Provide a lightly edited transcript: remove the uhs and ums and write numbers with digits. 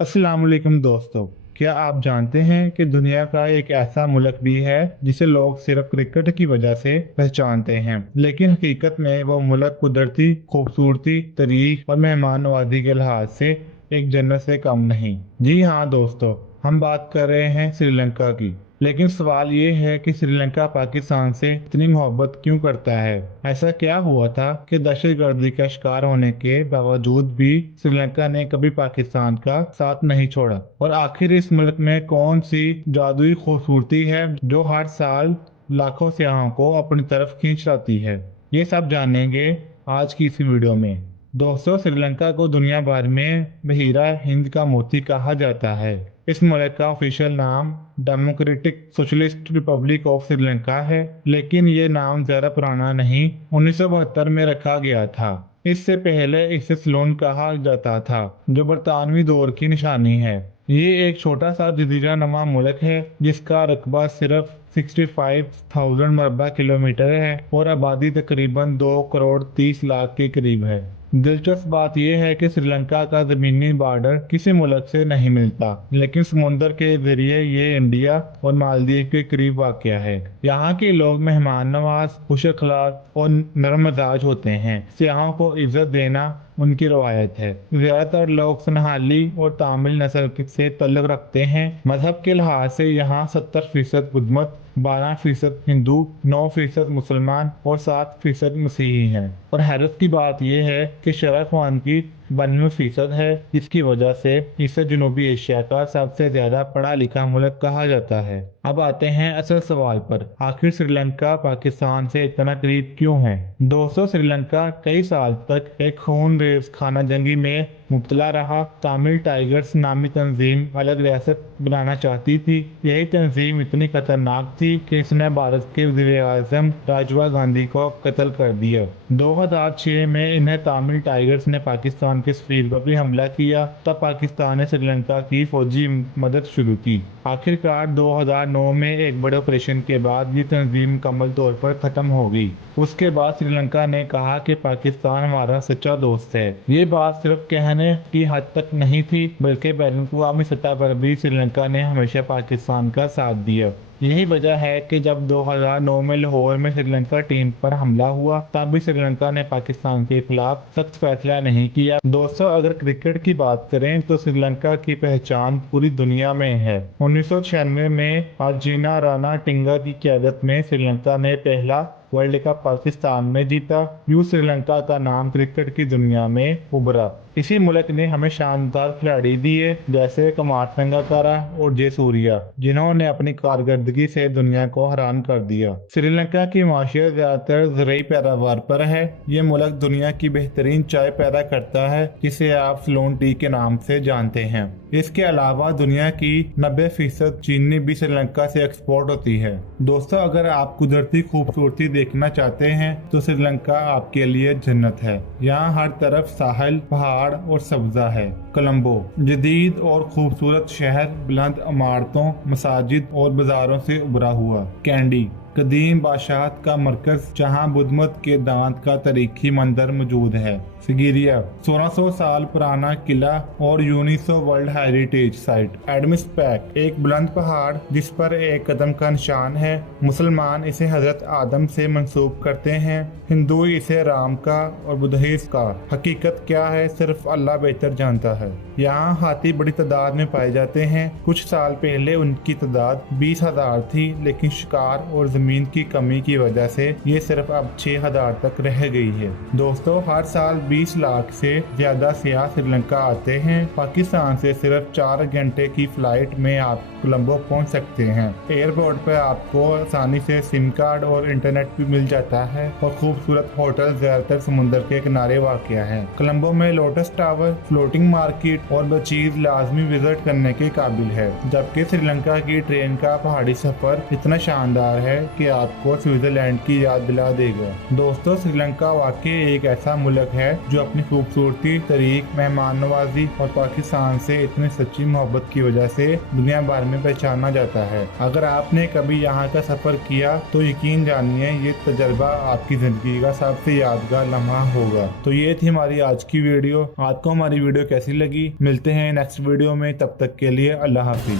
अस्सलाम वालेकुम दोस्तों। क्या आप जानते हैं कि दुनिया का एक ऐसा मुल्क भी है जिसे लोग सिर्फ क्रिकेट की वजह से पहचानते हैं, लेकिन हकीकत में वो मुल्क कुदरती खूबसूरती, तारीख और मेहमान नवाजी के लिहाज से एक जन्नत से कम नहीं। जी हाँ दोस्तों, हम बात कर रहे हैं श्रीलंका की। लेकिन सवाल ये है कि श्रीलंका पाकिस्तान से इतनी मोहब्बत क्यों करता है? ऐसा क्या हुआ था कि दहशतगर्दी का शिकार होने के बावजूद भी श्रीलंका ने कभी पाकिस्तान का साथ नहीं छोड़ा? और आखिर इस मुल्क में कौन सी जादुई खूबसूरती है जो हर साल लाखों सयाहों को अपनी तरफ खींच लाती है? ये सब जानेंगे आज की इस वीडियो में। दोस्तों, श्रीलंका को दुनिया भर में बहीरा हिंद का मोती कहा जाता है। इस मुल्क का ऑफिशियल नाम democratic socialist Republic of Sri Lanka है, लेकिन ये नाम ज्यादा पुराना नहीं, 1972 में रखा गया था। इससे पहले इसे सिलोन कहा जाता था, जो बरतानवी दौर की निशानी है। ये एक छोटा सा जजीरा नुमा मुल्क है जिसका रकबा सिर्फ 65,000 मरबा किलोमीटर है और आबादी तकरीबन 2 करोड़ 30 लाख के करीब है। दिलचस्प बात यह है कि श्रीलंका का जमीनी बॉर्डर किसी मुल्क से नहीं मिलता, लेकिन समुद्र के जरिए ये इंडिया और मालदीव के करीब वाक़या है। यहाँ के लोग मेहमान नवाज, खुश अखलाक और नरम मिजाज होते हैं। सियाहों को इज्जत देना उनकी रवायत है। ज्यादातर लोग सनहाली और तामिल नस्ल से तल्लुक रखते हैं। मजहब के लिहाज से यहाँ 70% बुद्ध मत, 12% हिंदू, 9% मुसलमान और 7% मसीही हैं। और हैरत की बात यह है कि शरह ख्वान की 92% है, जिसकी वजह से इसे जनूबी एशिया का सबसे ज्यादा पढ़ा लिखा मुल्क कहा जाता है। अब आते हैं असल सवाल पर, आखिर श्रीलंका पाकिस्तान से इतना करीब क्यों है? दोस्तों, श्रीलंका कई साल तक एक खूनरेज खाना जंगी में मुब्तला रहा। तामिल टाइगर्स नामी तंजीम अलग रियासत बनाना चाहती थी। यही तंजीम इतनी खतरनाक थी कि इसने भारत के वज़ीर-ए-आज़म राजीव गांधी को कत्ल कर दिया। 2006 में इन्हें तामिल टाइगर्स ने पाकिस्तान के सफीर पर भी हमला किया। तब पाकिस्तान ने श्रीलंका की फौजी मदद शुरू की। आखिरकार 2009 में एक बड़े ऑपरेशन के बाद ये तंजीम मुकम्मल तौर पर खत्म हो गई। उसके बाद श्रीलंका ने कहा कि पाकिस्तान हमारा सच्चा दोस्त है। ये बात सिर्फ कहने की हद तक नहीं थी, बल्कि बैरून अवी सतह पर भी श्रीलंका ने हमेशा पाकिस्तान का साथ दिया। यही वजह है कि जब 2009 में लाहौर में श्रीलंका टीम पर हमला हुआ, तब भी श्रीलंका ने पाकिस्तान के खिलाफ सख्त फैसला नहीं किया। दोस्तों, अगर क्रिकेट की बात करें तो श्रीलंका की पहचान पूरी दुनिया में है। 1996 में अर्जीना राणा टिंगा की क़यादत में श्रीलंका ने पहला वर्ल्ड कप पाकिस्तान में जीता। यूं श्रीलंका का नाम क्रिकेट की दुनिया में उभरा। इसी मुल्क ने हमें शानदार खिलाड़ी दिए, जैसे कुमार संगकारा और जयसूर्या, जिन्होंने अपनी कारकर्दगी से दुनिया को हैरान कर दिया। श्रीलंका की माशियत ज्यादातर ज़रूरी पैदावार पर है। ये मुल्क दुनिया की बेहतरीन चाय पैदा करता है, जिसे आप सिलोन टी के नाम से जानते हैं। इसके अलावा दुनिया की 90% चीनी भी श्रीलंका से एक्सपोर्ट होती है। दोस्तों, अगर आप कुदरती खूबसूरती देखना चाहते हैं तो श्रीलंका आपके लिए जन्नत है। यहाँ हर तरफ साहिल, पहाड़ और सब्जा है। कोलंबो जदीद और खूबसूरत शहर, बुलंद इमारतों, मसाजिद और बाजारों से उभरा हुआ। कैंडी कदीम बादशाहत का मरकज, जहां बुद्धमत के दांत का तारीखी मंदिर मौजूद है। सिगिरिया 1600 साल पुराना किला और यूनेस्को वर्ल्ड हेरिटेज साइट। एडमिस पैक एक बुलंद पहाड़ जिस पर एक कदम का निशान है। मुसलमान इसे हजरत आदम से मंसूब करते हैं, हिंदू इसे राम का और बुद्धिस्ट का। हकीकत क्या है सिर्फ अल्लाह बेहतर जानता है। यहाँ हाथी बड़ी तादाद में पाए जाते हैं। कुछ साल पहले उनकी तादाद 20,000 थी, लेकिन शिकार और जमीन की कमी की वजह से ये सिर्फ अब 6,000 तक रह गई है। दोस्तों, हर साल 20 लाख से ज्यादा सियाह श्रीलंका आते हैं। पाकिस्तान से सिर्फ 4 घंटे की फ्लाइट में आप कोलंबो पहुंच सकते हैं। एयरपोर्ट पर आपको आसानी से सिम कार्ड और इंटरनेट भी मिल जाता है और खूबसूरत होटल ज्यादातर समुद्र के किनारे वाक़या है। कोलंबो में लोटस टावर, फ्लोटिंग मार्केट और बचीज लाजमी विजिट करने के काबिल है। जबकि श्रीलंका की ट्रेन का पहाड़ी सफर इतना शानदार है कि आपको स्विट्जरलैंड की याद दिला देगा। दोस्तों, श्रीलंका वाकई एक ऐसा मुल्क है जो अपनी खूबसूरती, तरीक, मेहमान नवाजी और पाकिस्तान से इतनी सच्ची मोहब्बत की वजह से दुनिया भर में पहचाना जाता है। अगर आपने कभी यहाँ का सफर किया तो यकीन जानिए ये तजर्बा आपकी जिंदगी का सबसे यादगार लम्हा होगा। तो ये थी हमारी आज की वीडियो। आपको हमारी वीडियो कैसी लगी? मिलते हैं नेक्स्ट वीडियो में, तब तक के लिए अल्लाह हाफिज।